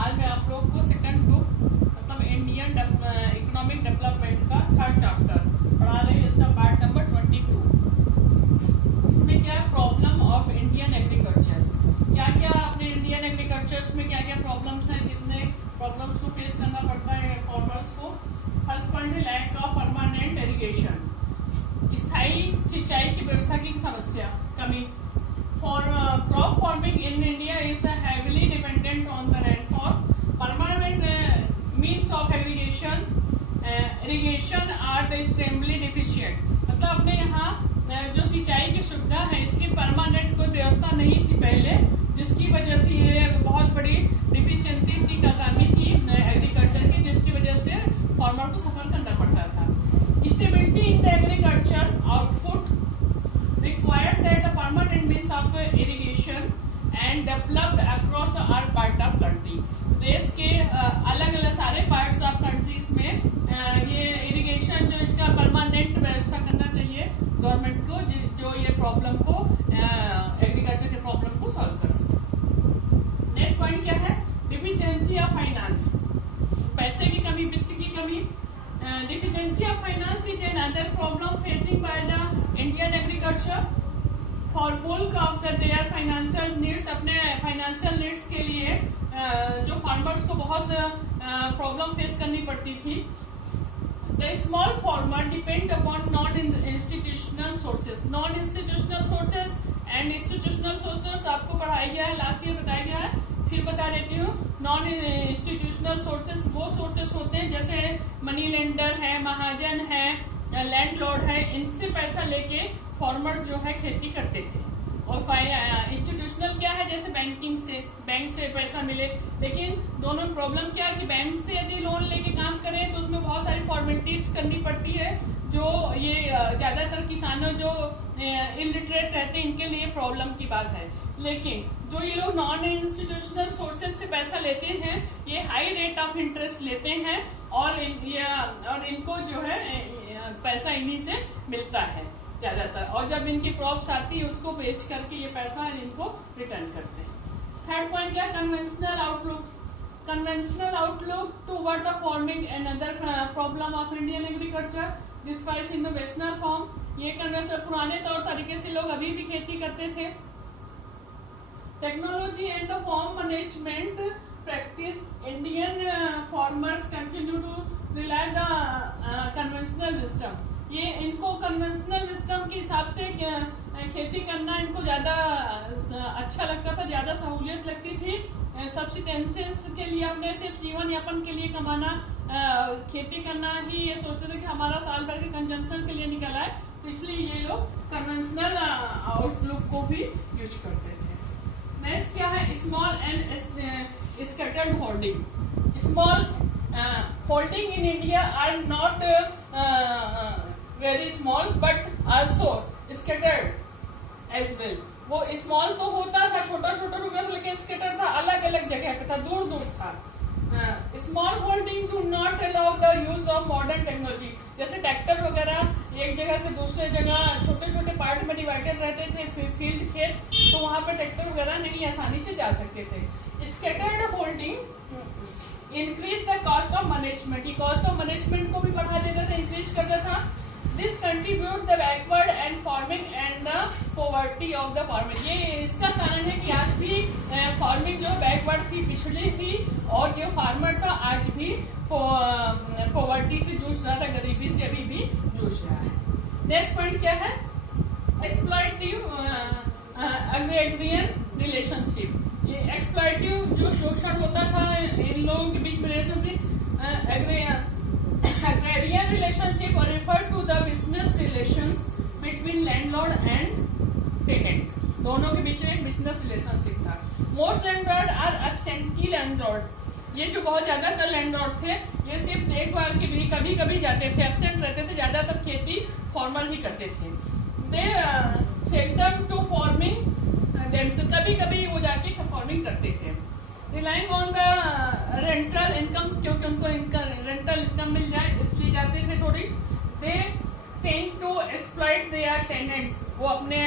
आज मैं आप लोग को सेकंड बुक मतलब इंडियन इकोनॉमिक डेवलपमेंट का थर्ड चैप्टर पढ़ा रहे हैं। इसका पार्ट नंबर 22। इसमें क्या प्रॉब्लम ऑफ इंडियन एग्रीकल्चर्स, क्या क्या अपने इंडियन एग्रीकल्चर्स में क्या क्या प्रॉब्लम्स हैं, कितने प्रॉब्लम्स को फेस करना पड़ता है फार्मर्स को। फर्स्ट पॉइंट है लैक ऑफ परमानेंट इरिगेशन, स्थायी सिंचाई की व्यवस्था की समस्या, कमी। For crop farming in India is heavily dependent on the rainfall. Permanent means of irrigation are the extremely deficient. मतलब अपने यहाँ जो सिंचाई की सुविधा है इसकी परमानेंट कोई व्यवस्था नहीं थी पहले, जिसकी वजह से ये बहुत बड़ी डिफिशियंसी सी का कमी थी एग्रीकल्चर की, जिसकी वजह से फार्मर को सफर करना पड़ता था। Stability in the agriculture output required that the permanent means of irrigation and developed across the all part of country. देश के अलग अलग सारे पार्ट्स ऑफ कंट्रीज में ये इरिगेशन जो इसका परमानेंट व्यवस्था करना चाहिए गवर्नमेंट को, जो ये प्रॉब्लम को एग्रीकल्चर के प्रॉब्लम को सॉल्व कर सके। नेक्स्ट पॉइंट क्या है? डिफिशियंसी ऑफ फाइनेंस, पैसे की कमी, वित्त की कमी। Deficiency of finance is another problem facing by the Indian agriculture. For bulk of their financial needs, अपने financial needs के लिए जो farmers को बहुत problem face करनी पड़ती थी। The small farmer depend upon non-institutional sources. Non-institutional sources and institutional sources आपको पढ़ाया गया है, लास्ट ईयर बताया गया है, फिर बता देती हूँ। नॉन इंस्टीट्यूशनल सोर्सेज वो सोर्सेज होते हैं जैसे मनी लेंडर है, महाजन है, लैंडलॉर्ड है, इनसे पैसा लेके फार्मर्स जो है खेती करते थे। और इंस्टीट्यूशनल क्या है? जैसे बैंक से पैसा मिले, लेकिन दोनों में प्रॉब्लम क्या है कि बैंक से यदि लोन लेके काम करें तो उसमें बहुत सारी फॉर्मेलिटीज करनी पड़ती है, जो ये ज्यादातर किसानों जो इलिटरेट रहते हैं इनके लिए प्रॉब्लम की बात है। लेकिन जो ये लोग नॉन इंस्टीट्यूशनल सोर्सेज से पैसा लेते हैं ये हाई रेट ऑफ इंटरेस्ट लेते हैं और इनको जो है पैसा इन्हीं से मिलता है ज्यादातर, और जब इनकी क्रॉप्स आती है उसको बेच करके ये पैसा इनको रिटर्न करते हैं। थर्ड पॉइंट क्या? Conventional outlook. Conventional outlook toward the farming and other problem of Indian agriculture despite innovational form. ये कन्वेंशनल पुराने तौर तरीके से लोग अभी भी खेती करते थे। Technology and the farm management practice, Indian farmers continue to rely the conventional wisdom. ये इनको conventional wisdom के हिसाब से खेती करना इनको ज़्यादा अच्छा लगता था, ज़्यादा सहूलियत लगती थी। सब्सिस्टेंसेस के लिए अपने सिर्फ जीवन यापन के लिए कमाना, खेती करना ही ये सोचते थे कि हमारा साल भर के कंजम्पशन के लिए निकल आए, तो इसलिए ये लोग कन्वेंशनल आउटलुक को भी यूज करते थे। नेक्स्ट क्या है? Small and scattered holding. Small holding in India are not very small but also scattered as well. वो स्मॉल तो होता था, छोटा छोटा रुपया, लेकिन स्कैटर था, अलग अलग जगह पे था, दूर दूर था। Small holding do not allow the use of modern technology. जैसे ट्रैक्टर वगैरह एक जगह से दूसरे जगह छोटे छोटे पार्ट में डिवाइडेड रहते थे, फील्ड खेत, तो वहां पर ट्रैक्टर वगैरह नहीं आसानी से जा सकते थे। Scattered holding increase the cost of management, ये कॉस्ट ऑफ मैनेजमेंट को भी बढ़ा देता था, इंक्रीज करता था। This contribute the backward and farming and the poverty of the farming. ये इसका कारण है कि आज भी फार्मिंग जो बैकवर्ड थी, पिछड़ी थी, और जो फार्मर था आज भी पॉवर्टी से जूझ रहा था, गरीबी से अभी भी जूझ रहा है। नेक्स्ट पॉइंट क्या है? एक्सप्लॉइटिव एग्रेरियन रिलेशनशिप। ये एक्सप्लॉइटिव जो शोषण होता था इन लोगों के बीच में relationship, agrarian relationship or refer to the business relations between landlord and tenant. दोनों के बीच में एक बिजनेस रिलेशनशिप था। Most landlord are absentee landlord. ये जो बहुत ज्यादातर लैंडलॉर्ड थे ये सिर्फ देखभाल के लिए कभी कभी जाते थे, एब्सेंट रहते थे, ज्यादातर खेती फॉर्मल ही करते थे। दे सेल्डम टू फार्मिंग देमसेल्फ, कभी कभी वो जाके फार्मिंग करते थे। Relying on the rental income, क्योंकि उनको रेंटल इनकम मिल जाए इसलिए जाते थे थोड़ी। They tend to exploit their tenants, वो अपने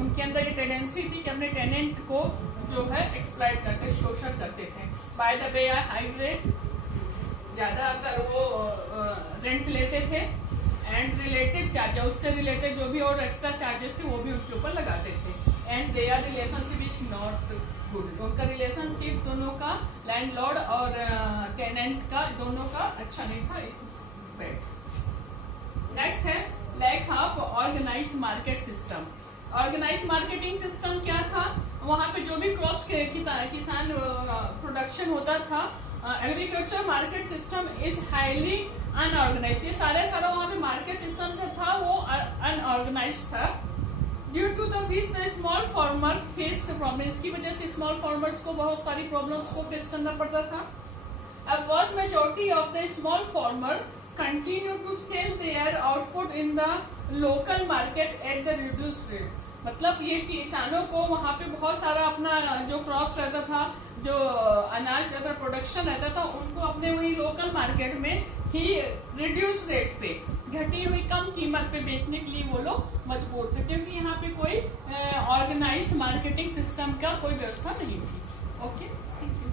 उनके अंदर ये टेंडेंसी थी कि अपने टेनेंट को जो है एक्सप्लॉइट करके शोषण करते थे। By the way high rate, ज्यादातर वो रेंट लेते थे, एंड रिलेटेड चार्जेस, उससे रिलेटेड जो भी और एक्स्ट्रा चार्जेस थे वो भी उनके ऊपर लगाते थे। And their relationship is not good, उनका रिलेशनशिप दोनों का, लैंडलॉर्ड और टेनेंट का, दोनों का अच्छा नहीं था, बैड। नेक्स्ट है lack of organized market system. Organized marketing system क्या था, वहाँ पे जो भी क्रॉप्स किसान प्रोडक्शन होता था, agriculture market system is highly unorganised, ये सारा वहाँ पे मार्केट सिस्टम जो था वो अनऑर्गेनाइज्ड था। Due to the which the small farmer face the problem, इसकी वजह से स्मॉल फार्मर्स को बहुत सारी प्रॉब्लम्स को फेस करना पड़ता था। A vast majority of the small farmer continue to sell their output in the local market at the reduced rate, मतलब ये किसानों को वहाँ पे बहुत सारा अपना जो क्रॉप रहता था, जो अनाज रहता, प्रोडक्शन रहता था, उनको अपने वही लोकल मार्केट में ही रिड्यूस रेट पे, घटी हुई कम कीमत पे बेचने के लिए वो लोग मजबूर थे, क्योंकि यहाँ पे कोई ऑर्गेनाइज्ड मार्केटिंग सिस्टम का कोई व्यवस्था नहीं थी। Okay, thank you.